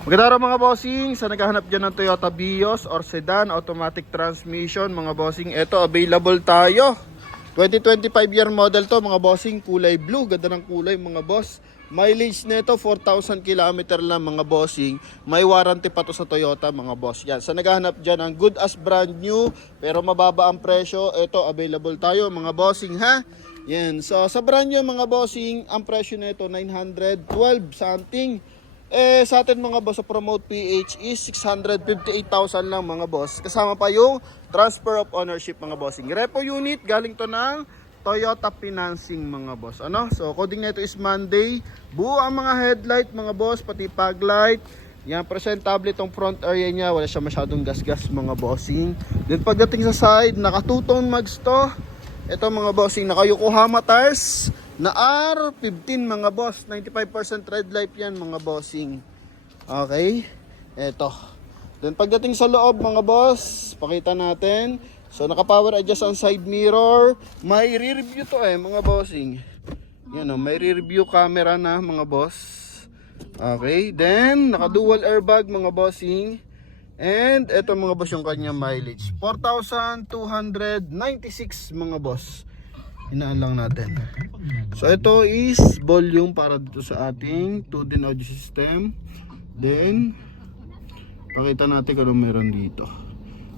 Magandang araw mga bossing, sa naghahanap dyan ng Toyota Vios or sedan, automatic transmission mga bossing, ito available tayo. 2025 year model to mga bossing, kulay blue, ganda ng kulay mga boss. Mileage nito 4,000 km lang mga bossing. May warranty pa to sa Toyota mga boss. Yan, sa naghahanap dyan ng good as brand new pero mababa ang presyo, ito available tayo mga bossing ha. Yan, so sa brand new mga bossing, ang presyo nito 912 something. Sa atin mga boss sa Promote PH is 658,000 lang mga boss. Kasama pa yung transfer of ownership mga bossing. Repo unit, galing to ng Toyota Financing mga boss. Ano? So coding nito is Monday. Buo ang mga headlight mga boss, pati fog light. Yan, presentable itong front area niya. Wala siya masyadong gasgas mga bossing. Then pagdating sa side, naka 2-tone mags to. Ito mga bossing, naka Yokohama tires na R15 mga boss, 95% red light yan mga bossing. Okay, eto. Then pagdating sa loob mga boss, pakita natin. So naka power adjust ang side mirror. May re-review to mga bossing. Yan may re-review camera na mga boss. Okay, then naka dual airbag mga bossing. And eto mga boss yung kanya mileage, 4,296 mga boss. Hinaan lang natin. So ito is volume para dito sa ating 2-din audio system. Then pakita natin kung meron dito.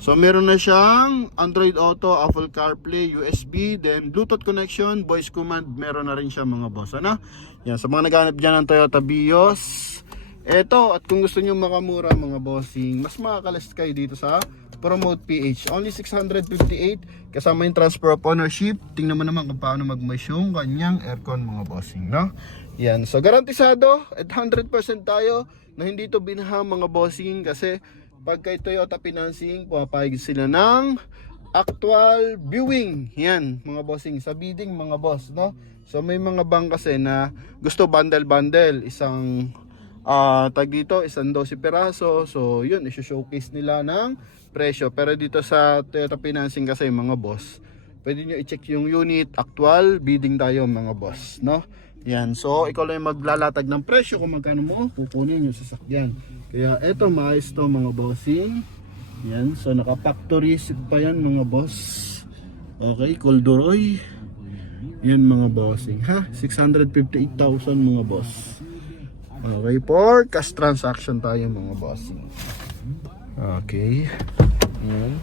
So meron na siyang Android Auto, Apple CarPlay, USB, then Bluetooth connection, voice command, meron na rin siya mga boss. Ano? Yan, sa mga naghahanap dyan ng Toyota Vios, eto, at kung gusto nyo makamura mga bossing, mas makakalist kayo dito sa Promote PH. Only 658 kasama yung transfer of ownership. Tingnan mo naman kung paano mag-match yung kanyang aircon mga bossing, no? Yan, so garantisado at 100% tayo na hindi to binaha mga bossing, kasi pag kay Toyota Financing, pumapayag sila ng actual viewing. Yan mga bossing, sa bidding mga boss, no? So may mga bank kasi na gusto bundle, isang tag dito, 12 piraso. So yun, i-showcase nila ng presyo. Pero dito sa Toyota Financing kasi mga boss, pwede nyo i-check yung unit, actual bidding tayo mga boss, no? Yan, so ikaw lang maglalatag ng presyo kung magkano mo kukunin yung sasakyan. Kaya eto, maayos to mga bossing. Yan, so naka factory seat pa yan mga boss. Okay, Colduroy. Yan mga bossing ha, 658,000 mga boss. Okay, for cash transaction tayo mga bossing. Okay. Yan.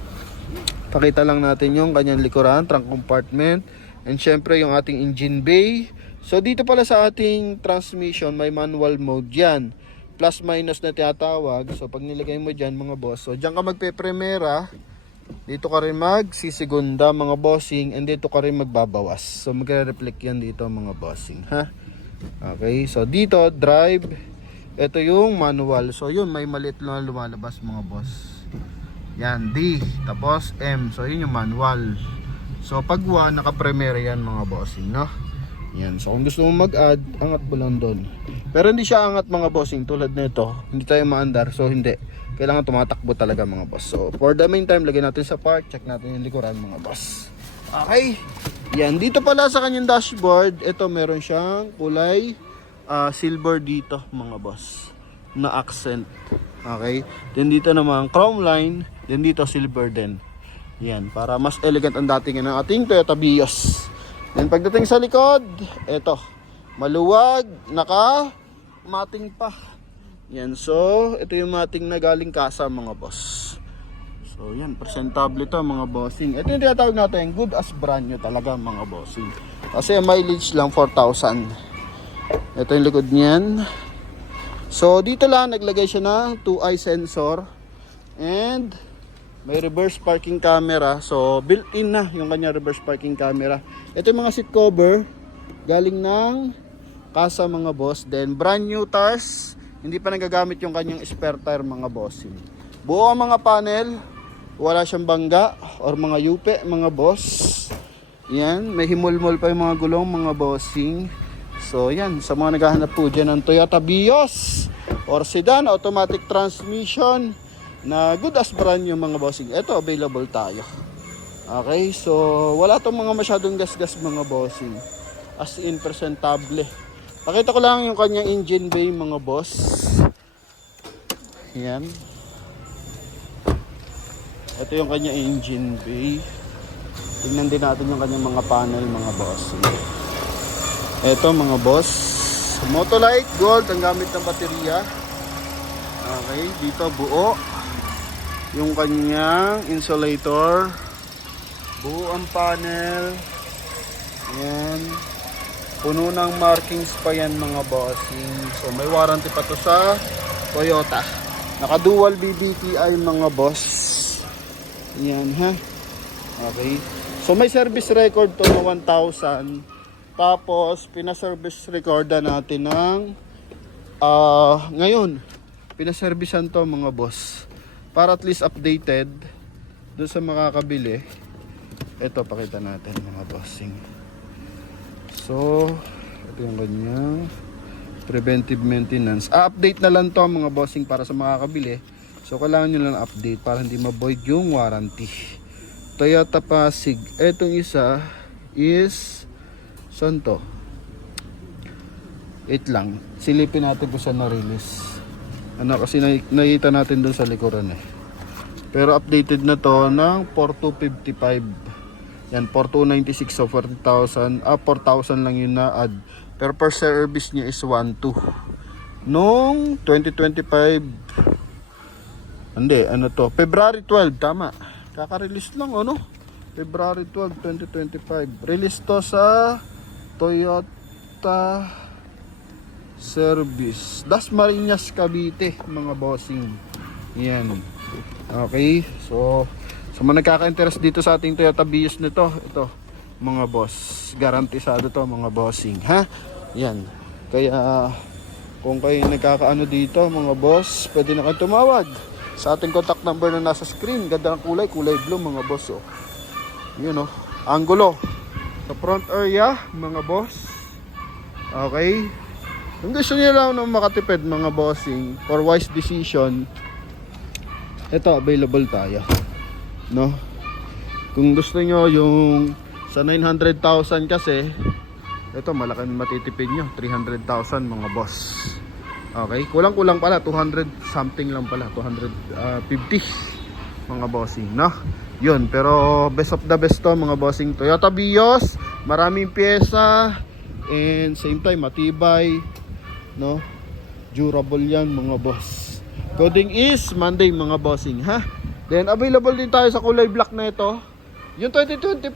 Pakita lang natin yung kanyang likuran, trunk compartment, and syempre yung ating engine bay. So dito pala sa ating transmission, may manual mode yan, plus minus na tinatawag. So pag nilagay mo dyan mga boss, so dyan ka magpe-primera, dito ka rin magsisigunda mga bossing, and dito ka rin magbabawas. So magre-reflect yan dito mga bossing ha. Okay, so dito drive, ito yung manual. So yun, may maliit lang lumalabas mga boss. Yan, D, tapos M. So yun yung manual. So pag 1, naka-primera yan mga bossing, no? Yan, so kung gusto mo mag-add, angat mo lang doon. Pero hindi siya angat mga bossing, tulad nito. Hindi tayo maandar, so hindi. Kailangan tumatakbo talaga mga boss. So for the meantime, lagyan natin sa park, check natin yung likuran mga boss. Okay. Yan, dito pala sa kanyang dashboard, ito meron siyang kulay silver dito mga boss, na accent. Okay, then dito naman chrome line, then dito silver din. Yan, para mas elegant ang dating ng ating Toyota Vios. Then pagdating sa likod, ito maluwag, naka mating pa. Yan, so ito yung mating na galing kasa mga boss. So yan, presentable to mga bossing. Ito yung tinatawag natin, good as brand new talaga mga bossing. Kasi mileage lang 4,000. Ito yung likod niyan. So dito lang naglagay siya ng 2-eye sensor, and may reverse parking camera. So built-in na yung kanya reverse parking camera. Ito yung mga seat cover, galing ng kasa mga boss. Then brand new tires, hindi pa nagagamit yung kanyang spare tire mga bossing. Buo ang mga panel, wala siyang bangga or mga yupe mga boss. Yan, may himulmol pa yung mga gulong mga bossing. So yan, sa mga naghahanap po dyan ng Toyota Vios or sedan, automatic transmission na good as brand yung mga bossing, ito available tayo. Okay, so wala tong mga masyadong gas-gas mga bossing. As in presentable. Pakita ko lang yung kanyang engine bay mga boss. Yan. Ito yung kanya engine bay. Tingnan din natin yung kanyang mga panel, mga boss. Ito mga boss, Motolite Gold ang gamit ng baterya. Okay, dito buo yung kanyang insulator. Buo ang panel. Yan. Puno ng markings pa yan mga bossing. So may warranty pa to sa Toyota. Naka dual BBTI mga boss. Yan ha. Okay. So may service record to na 1,000. Tapos pina-service recorda natin ng ngayon. Pina-servicean to mga boss. Para at least updated doon sa makakabili. Ito pakita natin mga bossing. So ito yung kanyang preventive maintenance. Update na lang to mga bossing para sa makakabili. So kailangan nyo lang update para hindi ma-void yung warranty. Toyota Pasig. Etong isa is saan to? 8 lang. Silipin natin kung saan na-release. Ano kasi nakita natin doon sa likuran eh. Pero updated na to ng 4255. Yan 4296 so 40,000. 4,000 lang yun na add. Pero per service niya is 1.2. Noong 2025 hindi, ano to? February 12, tama. Kaka-release lang, ano? February 12, 2025. Release to sa Toyota Service. Dasmariñas, Cavite, mga bossing. Yan. Okay. So mga nagkaka-interest dito sa ating Toyota Vios nito, ito, mga boss. Garantisado to, mga bossing. Ha? Yan. Kaya, kung kayo nagkakaano dito, mga boss, pwede na kayo tumawag sa ating contact number na nasa screen. Ganda ng kulay blue mga boss oh. Yun oh, angulo sa front area mga boss. Okay, kung gusto niyo lang ng makatipid mga bossing for wise decision, ito available tayo, no? Kung gusto niyo yung sa 900,000 kasi ito malaking matitipid nyo 300,000 mga boss. Okay, kulang-kulang pala 200 something lang pala, 250 mga bossing, no? Yun, pero best of the best to mga bossing. Toyota Vios, maraming pyesa and same time matibay, no? Durable yan mga boss. Coding is Monday mga bossing, ha? Then available din tayo sa kulay black na ito. Yung 2024,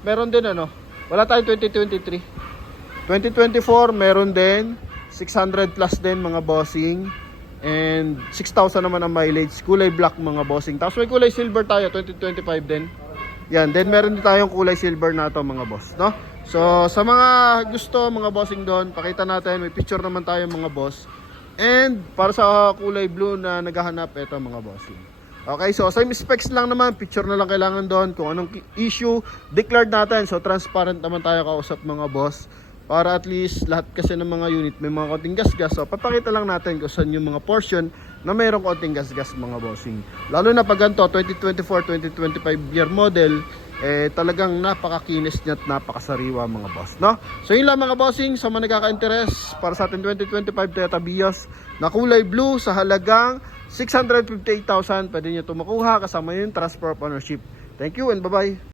meron din ano? Wala tayong 2023. 2024 meron din 600 plus din mga bossing. And 6,000 naman ang mileage. Kulay black mga bossing. Tapos may kulay silver tayo, 2025 din. Yan, then meron din tayong kulay silver na to mga boss, no? So sa mga gusto mga bossing doon, pakita natin, may picture naman tayo mga boss. And para sa kulay blue na naghahanap, ito mga bossing. Okay, so same specs lang naman, picture na lang kailangan doon. Kung anong issue, declared natin. So transparent naman tayo kausap mga boss. Para at least lahat kasi ng mga unit may mga konting gas-gas. So papakita lang natin kung saan yung mga portion na mayroong konting gas-gas mga bossing. Lalo na pag ganito, 2024-2025 year model, talagang napakakinis niya at napakasariwa mga boss, no? So yun lang mga bossing, sa mga nagkaka-interest para sa ating 2025 Toyota Vios na kulay blue sa halagang 658,000, pwede nyo ito makuha kasama yung transfer of ownership. Thank you and bye-bye.